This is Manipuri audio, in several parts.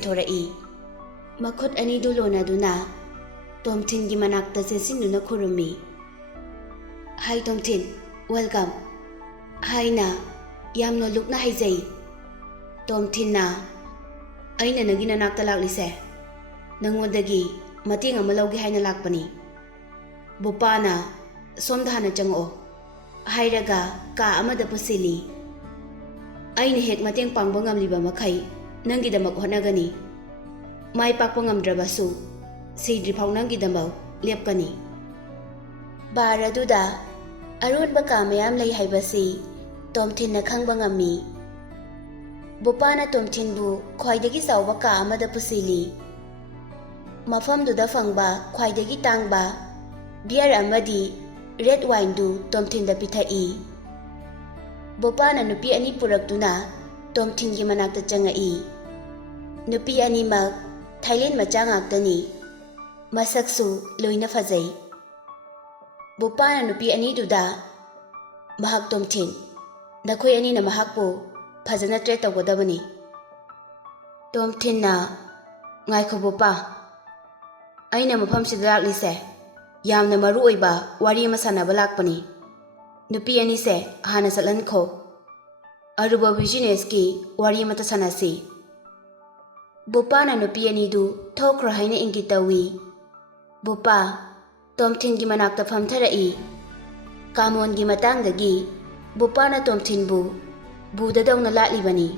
ꯊꯣꯔꯛꯏ ꯃꯈꯨꯠ ꯑꯅꯤꯗꯨ ꯂꯣꯟꯅꯗꯨꯅ ꯇꯣꯝꯊꯤꯟꯒꯤ ꯃꯅꯥꯛꯇ ꯆꯦꯟꯁꯤꯟꯗꯨꯅ ꯈꯨꯔꯨꯝꯃꯤ ꯍꯥꯏ ꯇꯣꯝꯊꯤꯟ ꯋꯦꯜꯀꯝ ꯍꯥꯏꯅ ꯌꯥꯝꯅ ꯂꯨꯛꯅ ꯍꯥꯏꯖꯩ ꯇꯣꯝꯊꯤꯟꯅ ꯑꯩꯅ ꯅꯪꯒꯤ ꯅꯅꯥꯛꯇ ꯂꯥꯛꯂꯤꯁꯦ ꯅꯪꯉꯣꯟꯗꯒꯤ ꯃꯇꯦꯡ ꯑꯃ ꯂꯧꯒꯦ ꯍꯥꯏꯅ ꯂꯥꯛꯄꯅꯤ ꯕꯣꯄꯥꯅ ꯁꯣꯝꯗ ꯍꯥꯟꯅ ꯆꯪꯉꯛꯑꯣ ꯍꯥꯏꯔꯒ ꯀꯥ ꯑꯃꯗ ꯄꯨꯁꯤꯜꯂꯤ ꯑꯩꯅ ꯍꯦꯛ ꯃꯇꯦꯡ ꯄꯥꯡꯕ ꯉꯝꯂꯤꯕ ꯃꯈꯩ ꯅꯪꯒꯤꯗꯃꯛ ꯍꯣꯠꯅꯒꯅꯤ ꯃꯥꯏ ꯄꯥꯛꯄ ꯉꯝꯗ꯭ꯔꯕꯁꯨ ꯁꯤꯗ꯭ꯔꯤꯐꯥꯎ ꯅꯪꯒꯤꯗꯃꯛ ꯂꯦꯞꯀꯅꯤ ꯕꯥꯔ ꯑꯗꯨꯗ ꯑꯔꯣꯟꯕ ꯀꯥ ꯃꯌꯥꯝ ꯂꯩ ꯍꯥꯏꯕꯁꯤ ꯇꯣꯝꯊꯤꯟꯅ ꯈꯪꯕ ꯉꯝꯃꯤ ꯕꯣꯄꯥꯅ ꯇꯣꯝꯊꯤꯟꯕꯨ ꯈ꯭ꯋꯥꯏꯗꯒꯤ ꯆꯥꯎꯕ ꯀꯥ ꯑꯃꯗ ꯄꯨꯁꯤꯜꯂꯤ ꯃꯐꯝꯗꯨꯗ ꯐꯪꯕ ꯈ꯭ꯋꯥꯏꯗꯒꯤ ꯇꯥꯡꯕ ꯕꯤꯌꯔ ꯑꯃꯗꯤ ꯔꯦꯗ ꯋꯥꯏꯟꯗꯨ ꯇꯣꯝꯊꯤꯟꯗ ꯄꯤꯊꯛꯏ ꯕꯣꯄꯥꯅ ꯅꯨꯄꯤ ꯑꯅꯤ ꯄꯨꯔꯛꯇꯨꯅ ꯇꯣꯝꯊꯤꯟꯒꯤ ꯃꯅꯥꯛꯇ ꯆꯪꯉꯛꯏ ꯅꯨꯄꯤ ꯑꯅꯤꯃꯛ ꯊꯥꯏꯂꯦꯟ ꯃꯆꯥ ꯉꯥꯛꯇꯅꯤ ꯃꯁꯛꯁꯨ ꯂꯣꯏꯅ ꯐꯖꯩ ꯕꯣꯄꯥꯅ ꯅꯨꯄꯤ ꯑꯅꯤꯗꯨꯗ ꯃꯍꯥꯛ ꯇꯣꯝꯊꯤꯟ ꯅꯈꯣꯏ ꯑꯅꯤꯅ ꯃꯍꯥꯛꯄꯨ ꯐꯖꯅ ꯇ꯭ꯔꯦꯠ ꯇꯧꯒꯗꯕꯅꯤ ꯇꯣꯝꯊꯤꯟꯅ ꯉꯥꯏꯈꯣ ꯕꯣꯄꯥ ꯑꯩꯅ ꯃꯐꯝꯁꯤꯗ ꯂꯥꯛꯂꯤꯁꯦ ꯌꯥꯝꯅ ꯃꯔꯨ ꯑꯣꯏꯕ ꯋꯥꯔꯤ ꯑꯃ ꯁꯥꯟꯅꯕ ꯂꯥꯛꯄꯅꯤ ꯅꯨꯄꯤ ꯑꯅꯤꯁꯦ ꯍꯥꯟꯅ ꯆꯠꯍꯟꯈꯣ ꯑꯔꯨꯕ ꯕꯤꯖꯤꯅꯦꯁꯀꯤ ꯋꯥꯔꯤ ꯑꯃꯇ ꯁꯥꯟꯅꯁꯤ ꯕꯣꯄꯥꯅ ꯅꯨꯄꯤ ꯑꯅꯤꯗꯨ ꯊꯣꯛꯈ꯭ꯔꯣ ꯍꯥꯏꯅ ꯏꯪꯒꯤꯠ ꯇꯧꯏ ꯕꯣꯄꯥ ꯇꯣꯝꯊꯤꯟꯒꯤ ꯃꯅꯥꯛꯇ ꯐꯝꯊꯔꯛꯏ ꯀꯥꯃꯣꯟꯒꯤ ꯃꯇꯥꯡꯗꯒꯤ ꯕꯣꯄꯥꯅ ꯇꯣꯝꯊꯤꯟꯕꯨ ꯕꯨꯗꯗꯧꯅ ꯂꯥꯠꯂꯤꯕꯅꯤ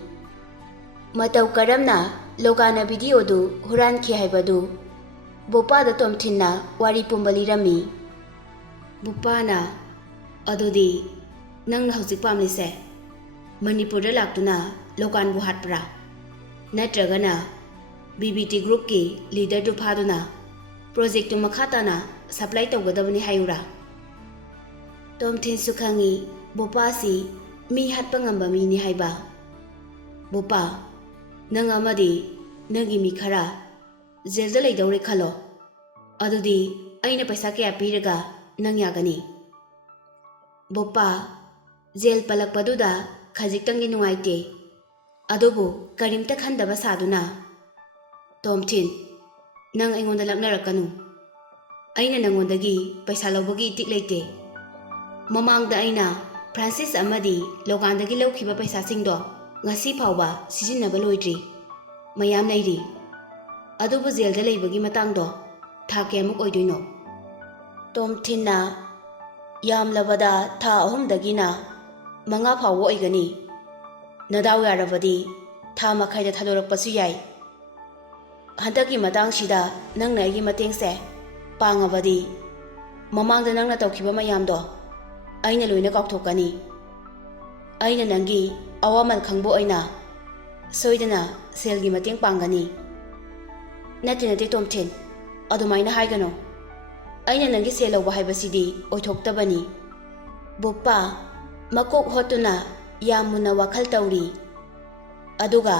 ꯃꯇꯧ ꯀꯔꯝꯅ ꯂꯣꯒꯥꯅ ꯚꯤꯗꯤꯑꯣꯗꯨ ꯍꯨꯔꯥꯟꯈꯤ ꯍꯥꯏꯕꯗꯨ ꯕꯣꯄꯥꯗ ꯇꯣꯝꯊꯤꯟꯅ ꯋꯥꯔꯤ ꯄꯨꯝꯕ ꯂꯤꯔꯝꯃꯤ ꯕꯣꯄꯥꯅ ꯑꯗꯨꯗꯤ ꯅꯪꯅ ꯍꯧꯖꯤꯛ ꯄꯥꯝꯂꯤꯁꯦ ꯃꯅꯤꯄꯨꯔꯗ ꯂꯥꯛꯇꯨꯅ ꯂꯣꯒꯥꯟꯕꯨ ꯍꯥꯠꯄ꯭ꯔꯥ ꯅꯠꯇ꯭ꯔꯒꯅ BBT ꯒ꯭ꯔꯨꯞꯀꯤ ꯂꯤꯗꯔꯗꯨ ꯐꯥꯗꯨꯅ ꯄ꯭ꯔꯣꯖꯦꯛꯇꯨ ꯃꯈꯥ ꯇꯥꯅ ꯁꯄ꯭ꯂꯥꯏ ꯇꯧꯒꯗꯕꯅꯤ ꯍꯥꯏꯌꯨꯔꯥ ꯇꯣꯝꯊꯤꯟꯁꯨ ꯈꯪꯏ ꯕꯣꯄꯥꯁꯤ ꯃꯤ ꯍꯥꯠꯄ ꯉꯝꯕ ꯃꯤꯅꯤ ꯍꯥꯏꯕ ꯕꯣꯄꯥ ꯅꯪ ꯑꯃꯗꯤ ꯅꯪꯒꯤ ꯃꯤ ꯈꯔ ꯖꯦꯜꯗ ꯂꯩꯗꯧꯔꯦ ꯈꯜꯂꯣ ꯑꯗꯨꯗꯤ ꯑꯩꯅ ꯄꯩꯁꯥ ꯀꯌꯥ ꯄꯤꯔꯒ ꯅꯪ ꯌꯥꯒꯅꯤ ꯕꯣꯄꯥ ꯖꯦꯜ ꯄꯜꯂꯛꯄꯗꯨꯗ ꯈꯖꯤꯛꯇꯪꯗꯤ ꯅꯨꯡꯉꯥꯏꯇꯦ ꯑꯗꯨꯕꯨ ꯀꯔꯤꯝꯇ ꯈꯟꯗꯕ ꯁꯥꯗꯨꯅ ꯇꯣꯝꯊꯤꯟ ꯅꯪ ꯑꯩꯉꯣꯟꯗ ꯂꯛꯅꯔꯛꯀꯅꯨ ꯑꯩꯅ ꯅꯪꯉꯣꯟꯗꯒꯤ ꯄꯩꯁꯥ ꯂꯧꯕꯒꯤ ꯏꯇꯤꯛ ꯂꯩꯇꯦ ꯃꯃꯥꯡꯗ ꯑꯩꯅ ꯐ꯭ꯔꯥꯟꯁꯤꯁ ꯑꯃꯗꯤ ꯂꯣꯒꯥꯟꯗꯒꯤ ꯂꯧꯈꯤꯕ ꯄꯩꯁꯥꯁꯤꯡꯗꯣ ꯉꯁꯤ ꯐꯥꯎꯕ ꯁꯤꯖꯤꯟꯅꯕ ꯂꯣꯏꯗ꯭ꯔꯤ ꯃꯌꯥꯝ ꯂꯩꯔꯤ ꯑꯗꯨꯕꯨ ꯖꯦꯜꯗ ꯂꯩꯕꯒꯤ ꯃꯇꯥꯡꯗꯣ ꯊꯥ ꯀꯌꯥꯃꯨꯛ ꯑꯣꯏꯗꯣꯏꯅꯣ ꯇꯣꯝꯊꯤꯟꯅ ꯌꯥꯝꯂꯕꯗ ꯊꯥ 3ꯗꯒꯤꯅ 5 ꯐꯥꯎꯕ ꯑꯣꯏꯒꯅꯤ ꯅꯗꯥꯎ ꯌꯥꯔꯕꯗꯤ ꯊꯥ ꯃꯈꯥꯏꯗ ꯊꯥꯗꯣꯔꯛꯄꯁꯨ ꯌꯥꯏ ꯍꯟꯗꯛꯀꯤ ꯃꯇꯥꯡꯁꯤꯗ ꯅꯪꯅ ꯑꯩꯒꯤ ꯃꯇꯦꯡꯁꯦ ꯄꯥꯡꯉꯕꯗꯤ ꯃꯃꯥꯡꯗ ꯅꯪꯅ ꯇꯧꯈꯤꯕ ꯃꯌꯥꯝꯗꯣ ꯑꯩꯅ ꯂꯣꯏꯅ ꯀꯥꯎꯊꯣꯛꯀꯅꯤ ꯑꯩꯅ ꯅꯪꯒꯤ ꯑꯋꯥꯃꯜ ꯈꯪꯕ ꯑꯣꯏꯅ ꯁꯣꯏꯗꯅ ꯁꯦꯜꯒꯤ ꯃꯇꯦꯡ ꯄꯥꯡꯒꯅꯤ ꯅꯠꯇꯦ ꯇꯣꯝꯊꯤꯟ ꯑꯗꯨꯃꯥꯏꯅ ꯍꯥꯏꯒꯅꯣ ꯑꯩꯅ ꯅꯪꯒꯤ ꯁꯦꯜ ꯂꯧꯕ ꯍꯥꯏꯕꯁꯤꯗꯤ ꯑꯣꯏꯊꯣꯛꯇꯕꯅꯤ ꯕꯣꯄꯥ ꯃꯀꯣꯛ ꯍꯣꯠꯇꯨꯅ ꯌꯥꯝ ꯃꯨꯟꯅ ꯋꯥꯈꯜ ꯇꯧꯔꯤ ꯑꯗꯨꯒ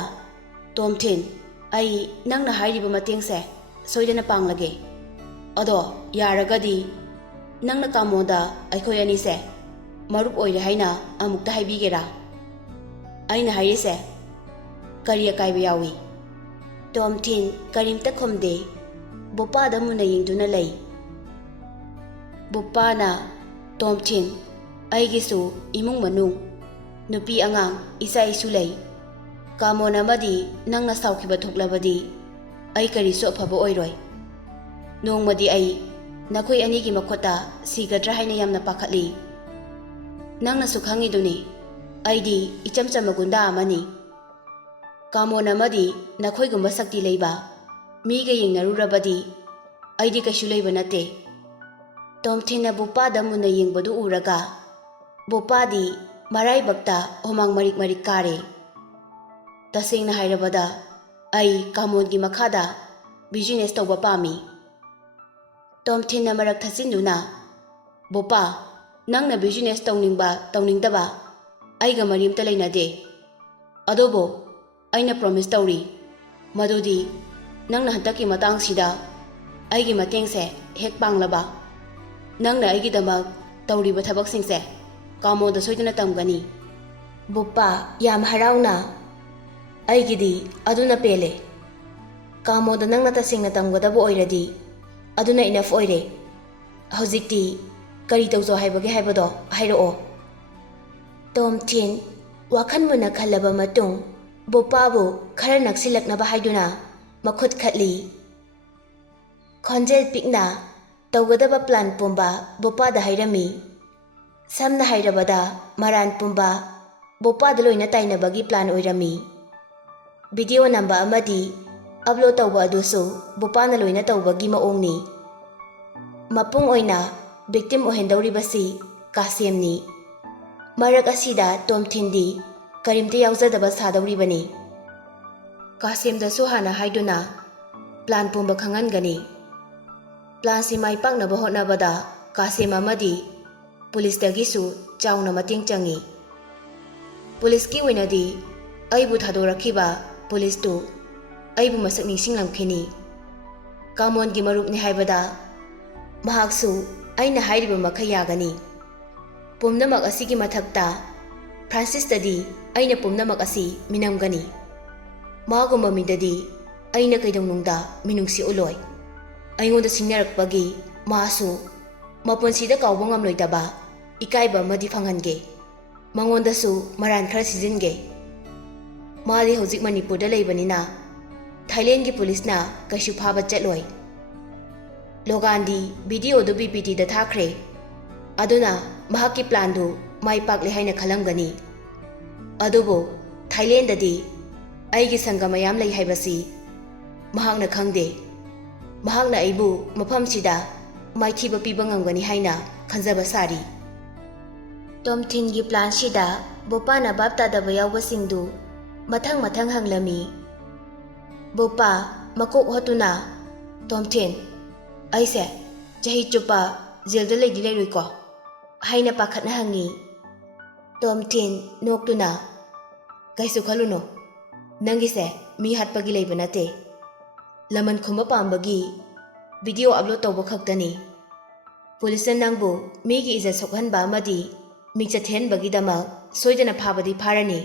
ꯇꯣꯝꯊꯤꯟ ꯑꯩ ꯅꯪꯅ ꯍꯥꯏꯔꯤꯕ ꯃꯇꯦꯡꯁꯦ ꯁꯣꯏꯗꯅ ꯄꯥꯡꯂꯒꯦ ꯑꯗꯣ ꯌꯥꯔꯒꯗꯤ ꯅꯪꯅ ꯀꯥꯃꯣꯗ ꯑꯩꯈꯣꯏ ꯑꯅꯤꯁꯦ ꯃꯔꯨꯞ ꯑꯣꯏꯔꯦ ꯍꯥꯏꯅ ꯑꯃꯨꯛꯇ ꯍꯥꯏꯕꯤꯒꯦꯔꯥ ꯑꯩꯅ ꯍꯥꯏꯔꯤꯁꯦ ꯀꯔꯤ ꯑꯀꯥꯏꯕ ꯌꯥꯎꯏ ꯇꯣꯝꯊꯤꯟ ꯀꯔꯤꯝꯇ ꯈꯨꯝꯗꯦ ꯕꯣꯄꯥꯗ ꯃꯨꯟꯅ ꯌꯦꯡꯗꯨꯅ ꯂꯩ ꯕꯣꯄꯥꯅ ꯇꯣꯝꯊꯤꯟ ꯑꯩꯒꯤꯁꯨ ꯏꯃꯨꯡ ꯃꯅꯨꯡ ꯅꯨꯄꯤ ꯑꯉꯥꯡ ꯏꯆꯥ ꯏꯁꯨ ꯂꯩ ꯀꯥꯃꯣꯟ ꯑꯃꯗꯤ ꯅꯪꯅ ꯁꯥꯎꯈꯤꯕ ꯊꯣꯛꯂꯕꯗꯤ ꯑꯩ ꯀꯔꯤꯁꯨ ꯑꯐꯕ ꯑꯣꯏꯔꯣꯏ ꯅꯣꯡꯃꯗꯤ ꯑꯩ ꯅꯈꯣꯏ ꯑꯅꯤꯒꯤ ꯃꯈꯨꯠꯇ ꯁꯤꯒꯗ꯭ꯔꯥ ꯍꯥꯏꯅ ꯌꯥꯝꯅ ꯄꯥꯈꯠꯂꯤ ꯅꯪꯅꯁꯨ ꯈꯪꯉꯤꯗꯨꯅꯤ ꯑꯩꯗꯤ ꯏꯆꯝ ꯆꯝꯕ ꯒꯨꯟꯗꯥ ꯑꯃꯅꯤ ꯀꯥꯃꯣꯟ ꯑꯃꯗꯤ ꯅꯈꯣꯏꯒꯨꯝꯕ ꯁꯛꯇꯤ ꯂꯩꯕ ꯃꯤꯒ ꯌꯦꯡꯅꯔꯨꯔꯕꯗꯤ ꯑꯩꯗꯤ ꯀꯩꯁꯨ ꯂꯩꯕ ꯅꯠꯇꯦ ꯇꯣꯝꯊꯤꯟꯅ ꯕꯣꯄꯥꯗ ꯃꯨꯟꯅ ꯌꯦꯡꯕꯗꯨ ꯎꯔꯒ ꯕꯣꯄꯥꯗꯤ ꯃꯔꯥꯏꯕꯛꯇ ꯍꯨꯃꯥꯡ ꯃꯔꯤꯛ ꯃꯔꯤꯛ ꯀꯥꯔꯦ ꯇꯁꯦꯡꯅ ꯍꯥꯏꯔꯕꯗ ꯑꯩ ꯀꯥꯃꯣꯟꯒꯤ ꯃꯈꯥꯗ ꯕꯤꯖꯤꯅꯦꯁ ꯇꯧꯕ ꯄꯥꯝꯃꯤ ꯇꯣꯝꯊꯤꯟꯅ ꯃꯔꯛ ꯊꯠꯆꯤꯟꯗꯨꯅ ꯕꯣꯄꯥ ꯅꯪꯅ ꯕꯤꯖꯤꯅꯦꯁ ꯇꯧꯅꯤꯡꯕ ꯇꯧꯅꯤꯡꯗꯕ ꯑꯩꯒ ꯃꯔꯤ ꯑꯃꯇ ꯂꯩꯅꯗꯦ ꯑꯗꯨꯕꯨ ꯑꯩꯅ ꯄ꯭ꯔꯣꯃꯤꯁ ꯇꯧꯔꯤ ꯃꯗꯨꯗꯤ ꯅꯪꯅ ꯍꯟꯗꯛꯀꯤ ꯃꯇꯥꯡꯁꯤꯗ ꯑꯩꯒꯤ ꯃꯇꯦꯡꯁꯦ ꯍꯦꯛ ꯄꯥꯡꯂꯕ ꯅꯪꯅ ꯑꯩꯒꯤꯗꯃꯛ ꯇꯧꯔꯤꯕ ꯊꯕꯛꯁꯤꯡꯁꯦ ꯀꯥꯃꯣꯗ ꯁꯣꯏꯗꯅ ꯇꯝꯒꯅꯤ ꯕꯣꯄꯥ ꯌꯥꯝ ꯍꯔꯥꯎꯅ ꯑꯩꯒꯤꯗꯤ ꯑꯗꯨꯅ ꯄꯦꯜꯂꯦ Kamoda nang natasing na tamgadaba oiradi, aduna enough oire. Hojikti, kari tawzo haibage haibado, hairoo. Tomthin, wakhan muna khalaba matung, Bopabu khara naksilaknaba haiduna, makhut khatli. Khonjel pikna, tawgadaba plan pumba, Bopada hairami. Samna hairabada, maran pumba, Bopada loina tainabagi plan oirami. Video namba amadi, upload tawba adusu, Bopana loina tawbagi maongni. Mapung oina, victim ohendawribasi, Kasemni. Marak asida Tomthindi, karimte yauzadaba sadawribani. Kasemdasu hana haiduna, plan pumba khangangani. Plan si mai paknaba hotnabada, Kasem amadi, Police dagisu chauna mating changi. Police ki winadi, aibu thadorakiba, Police tu, aibu masak ningsinglangkhini. Kamon gi marup ni haibada, mahaksu aina hairiba makhai yagani. Pumnamak asigi mathakta, Francis tadi aina pumnamak asi minamgani. Mago mamidadi aina kaidongnungda minungsi uloy. Aingonda singnarakpagi maasu mapunsida kawba ngamloidaba ikaiba amadi phanghange. Mangondasu maran khara sizinge. Madi hojik Manipurda leibanina, Thailand gi police na kaishu phaba chatloi. Logandi video do BPT da thakre. Aduna mahaki plan du mai pakle haina khalamgani. Adubo Thailand dadi aigi sangha mayam lei haibasi mahakna khangde. Mahakna aibu mafam sida maithiba piba ngamgani haina khanjaba sari. Tomthin gi plan sida Bopana bapta daba yawbasingdu mathang hanglami. Bopa makok hotuna, Tomthin, aise chahi chupa jelda leidi leiruiko, haina pakhatna hangi. Tomthin noktuna, kaisu khaluno, nangise mi hatpagi leiba nate. Laman khumba pambagi video upload tawba khaktani. Police nangbu migi iza sokhanba amadi mingchathenbagi damak soidana phabadi pharani.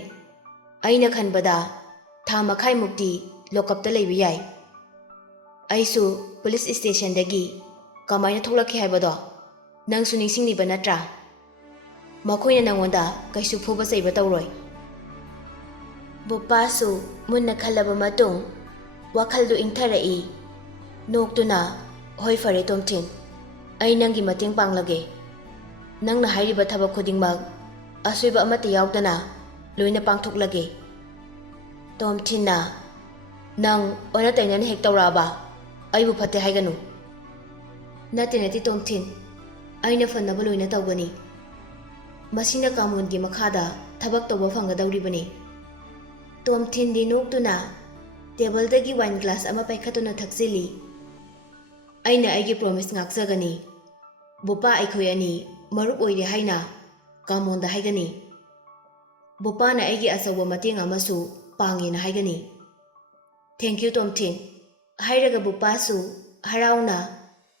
Aina khanbada tha makhai mukti lokapta leiba yai. Aisu police station dagi kamaina tholakhi haibado nangsu ningsingliba natra. Makhoina nangonda kaisu phuba saiba tawroi. Bopasu munna khalaba matung wakhaldu ingtharai. Noktuna hoi fare Tomthin, ai nangi mating panglage. Nangna hairiba thabak khudingmak asoiba amata yaudana loina pangthoklage. Tomthin na nang ona tainana hek tawraba aibu phate haiganu. Nati Tomthin, aina fannaba loina tawgani. Masina kamongi makhada thabak tawba fangadawribani. Tomthin di noktuna table dagi wine glass ama paikhatuna thakjili. Aina aigi promise ngaksagani. Bopa aikhoi ani marup oire haina kamonda haigani. Bopa na aigi asawa mating amasu pangena haigani. Thank you Tomthin. Hairaga Bopa su harauna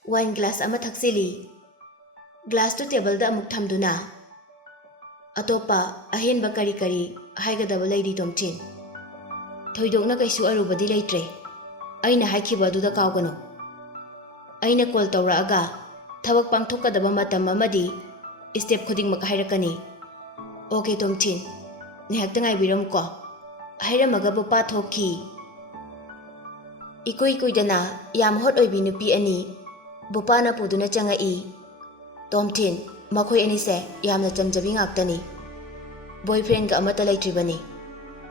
wine glass ama thakjili. Glass to table da amuk thamduna. Atopa ahenba kari haigadaba leidi Tomthin. Thoidokna kaisu arubadi leitre. Aina haikhiba aduda kawgano. Aina call tawraaga thabak pangthokadaba matam amadi step khudingmak hairakani. Okay Tomthin, ngihakta ngaibiramko. Hairamaga Bopa thokhi. Ikuidana yam hot oibi nupi ani Bopana puduna changai. Tomthin makhoi anise yamna chamjabi ngaktani. Boyfriend ga amata leitribani.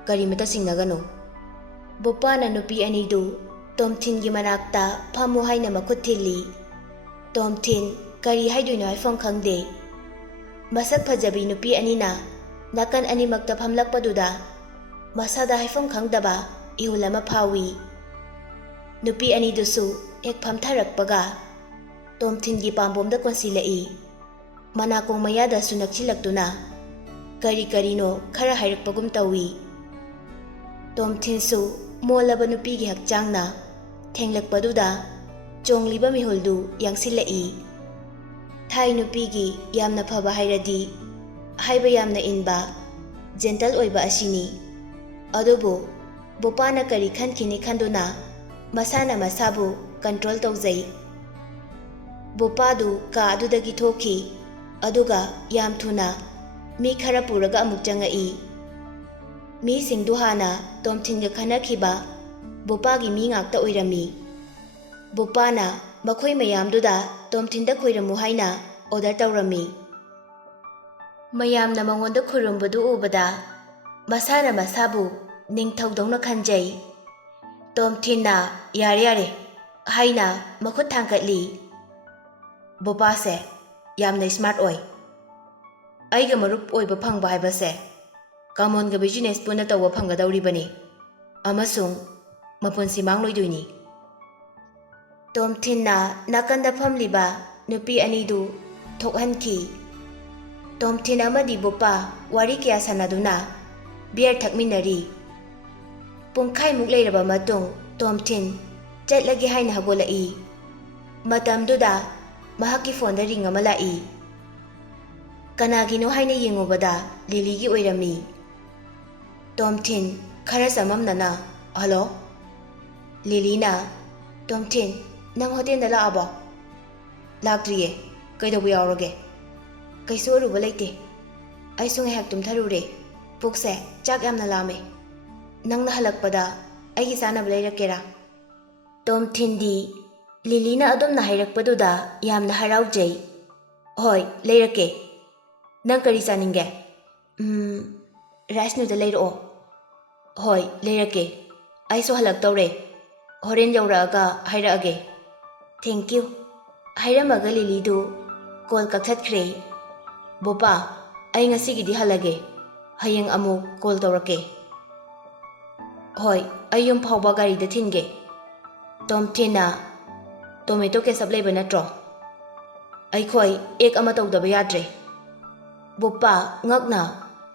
Karimata singnagano. Bopana nupi ani du Tomthin gi manakta phamu haina makhut thili. Tomthin kari haiduina haifam khangde. Masak phajabi nupi anina nakan animakta phamlakpaduda masada haifam khangdaba ihulama phawi. Nupi ani dusu ek phamtharakpaga Tomthin gi pambomda konsilai. Manakong mayada sunakchilaktuna kari-karino khara hairakpagum tawi. Tomthin su molaba nupi gi hakchangna thenglakpaduda chongliba mihuldu yangsilai. Thai nupi gi yamna phaba hairadi haiba yamna inba gentle oiba asini. Adubu Bopana kari khankhini khanduna masana masabu control tawjai. Bopadu ka adudagi thoki aduga yam thuna mi khara puraga amuk changai. Mi singdu hana Tomthin ga khanakhiba Bopagi mi ngakta oirami. Bopana makhoi mayamduda Tomthin da khoiramu haina order tawrami. Mayamna mangonda khurumbadu ubada masana masabu ningthaudongna khanjai. Tomthin na yare yare haina makhut thangkatli. Bopa se yamna smart oi. Aiga marup oiba phangba haibase Kamon ga business puna tawwa phanggadawribani amasung mapunsi mangloidoini. Tomthin na nakanda phamliba nupi anidu thokhanki. Tomthin amadi Bopa wari kya sanaduna beer thakminari. Pungkhai muk leiraba matung Tomthin chatlagi haina hagolai. Matamduda mahaki phone da ring ama lai. Kanagino haina yengobada Lily gi oirami. Tomthin khara samamnana hello Lily na Tomthin nang hotel da laabo laktriye kaidabu yawroge kaisu aruba leite ai sungai hak tumtharure pukse chak yamna lame nangna halakpada aigi sanaba leirakera. Tomthin di Lily na adom na hairakpaduda yamna haraujai. Hoi leirake nang kari saninge rice noodle leiro. Hoi leirake aiso halak tawre horen yawraaga hairaage. Thank you hairamaga Lily du call kakthatre. Bopa ai ngasigidi halage hayeng amu call tawrake. Hoi ayum phawba gari da thinge. Tomthin na tomato ketchup leiba natro aikhoi ek ama tawdaba yadre. Bopa ngakna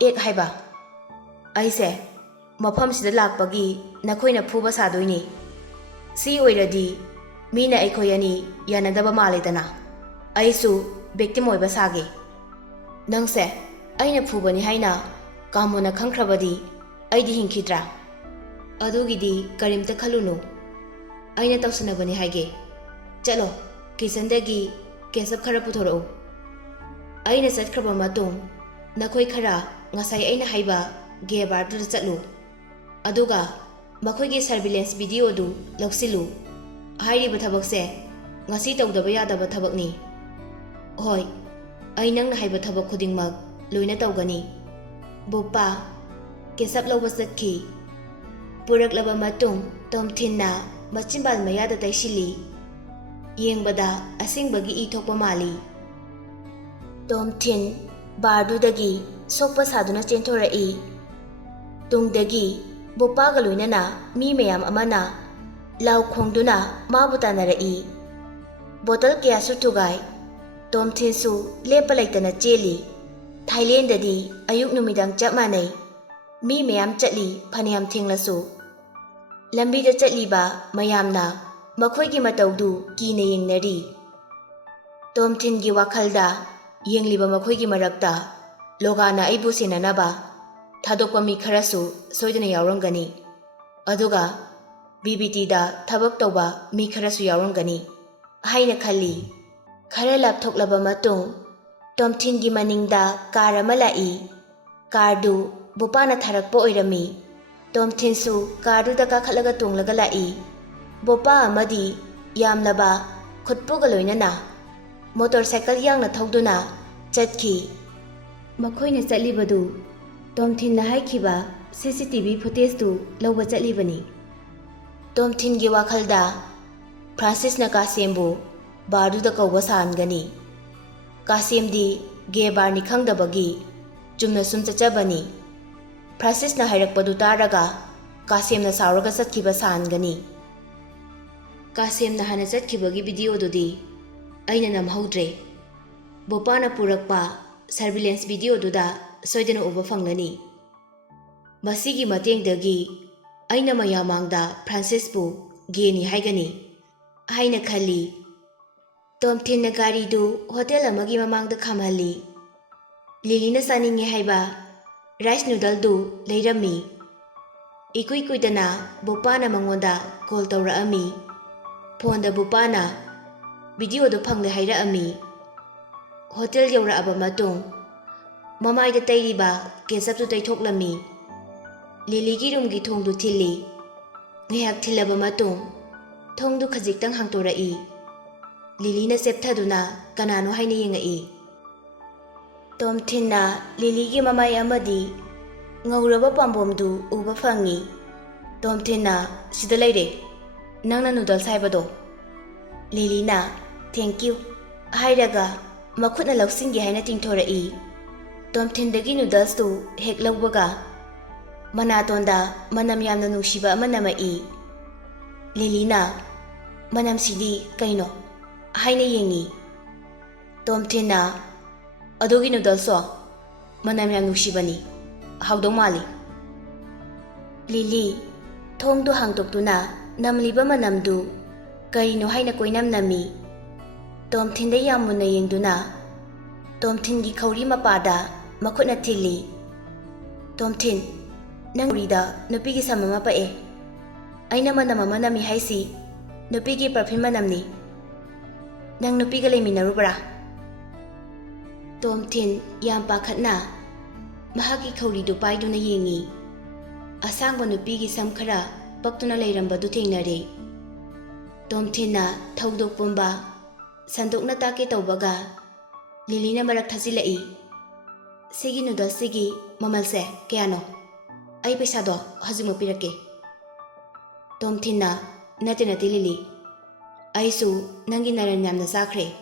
ek haiba aise mafam sida lakpagi nakhoina phuba sadoini. Si oiradi mina aikhoi ani yanadaba maledana aisu victim oiba sage. Nangse aina phubani haina kamona khangkhrabadi aidi hingkhidra adugidi karimta khalunu aina tawsanabani haige. Chalo kitchen-dagi ketchup khara puthorau. Aina chatkraba matung nakhoi khara ngasai aina haiba ge bar du chatlu aduga makhoi gi surveillance video du lausilu. Hairiba thabak se ngasi tawdaba yadaba thabakni. Hoi ai nangna haiba thabak khudingmak loina tawgani. Bopa ketchup lawba chatkhi. Puraklaba matung Tomthin na machimbal mayada taisili. Yengbada asingbagi ithokpa mali. Tomthin bardudagi sokpa saduna chentorai. Tungdagi Bopa ga loinana mi mayam amana law khongduna mabu tanarai. Bottle kya su thugai. Tomthin su lepa laitana cheli. Thailand dadi ayuk numidang chap manai. Mi mayam chatli phaniyam thinglasu. Lambi da chatli ba mayamna makhoi gi matawdu kina yengnari. Tomthin gi wakhalda yengliba makhoi gi marakta logana aibu senanaba thadokpa mi kharasu soidana yawrangani. Aduga BBT da thabak tawba mi kharasu yawrangani haina khalli. Khara lapthoklaba matung Tomthin gi maningda car ama lai. Car du Bopana tharakpa oirami. Tomthin su car du da kakhatlaga tunglaga lai. Bopa amadi yamnaba khutpuga loinana motorcycle yangna thauduna chatkhi. Makhoina chatlibadu Tomthin na haikhiba CCTV footage tu lawba chatlibani. Tomthin gi wakhalda Francis na Kasembu baru da kawba sangani. Kasem di ge barni khangdabagi chumna sum chachabani. Francis na hairakpadu taraga Kasem na sauraga chatkhiba sangani. Kasem na hana chatkibagi video dudi aina namhaudre. Bopana purakpa surveillance video duda soidana uba fanglani. Masigi matengdagi aina mayamangda Francis bu geni haigani haina khalli. Tomthin na gari du hotel amagi mamangda khamhalli. Lily na saninge haiba rice noodle du leirami. Ikui kuidana bupana mangonda call tawra'ami. Phonda bupana video do phangle haira'ami. Hotel yawra'aba matung mamaida tayriba ketchup tu taythoklami. Lily gi room gi thong du thili. Ngayak thilaba matung thong du khajiktang hangtora'i. Lily na septhaduna kanano haina yenga'i. Tomthin na Lily gi mamai amadi ngauraba pambom du uba phangi. Tomthin na sida leire nangna noodles haibado. Lily na thank you hairaga makhutna lausingi haina tingthora'i. Tomthin dagi noodles tu hek lawbaga manatonda manam yamna nungshiba ama nama'i. Lily na manam sidi kaino haina yengi. Tomthin na adogi noodles so manam yam nungshibani haudong mali. Lily thong du hangtoktuna namliba manamdu karino haina koinam nami. Tomthin da yamuna yengduna Tomthin gi khauri mapada makhutna thili. Tomthin nang rida nupi gi samama pae. Aina manama manami haisi nupi gi perfume manamni. Nang nupi ga leiminarubra. Tomthin yam pakhatna mahagi khauri du paiduna yengi. Asangba nupi gi sam khara paktuna leiramba du thengnare. Tomthin na thaudok pumba sandokna take tawbaga Lily na marak thazilai. Sigi noodles sigi mamalse kayano ai paisa do hazimo pirake. Tomthin na nate Lily aisu nangi naran yamna sakre.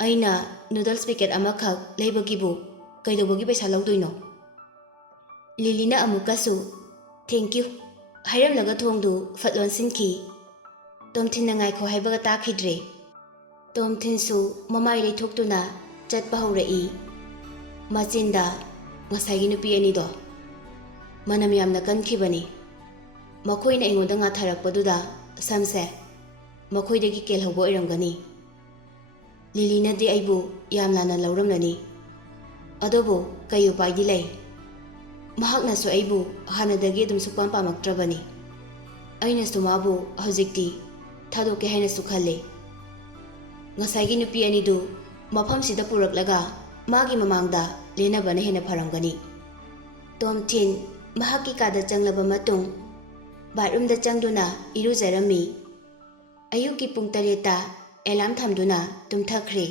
Aina noodles packet amakhak leibagibu kaidobagi paisa lawdoino. Lily na amukasu thank you hairamlaga thongdu fatlon sinki. Tomthin na ngaikho haibaga takhidre. Tomthin su mamai leithoktuna chatpa hawra'i. Machinda ngasai gi nupi ani do manam yamna kankhibani. Makhoina ingoda nga tharakpaduda samse makhoidagi kelhawbo iramgani. Lily na di aibu yamna na lawramnani. Adobo kayu paidi lei. Mahakna su aibu hanadagi adum sukwan pamaktrabani. Aina su mabu hojikti thadoke haina su khalle. Ngasai nupi ani du mafam sida puraklaga magi mamangda lenabana hena pharamgani. Tomthin mahaki kada changlaba matung bathroom da changduna irujarami. Ayuki pung 3 alarm thamduna tumthakre.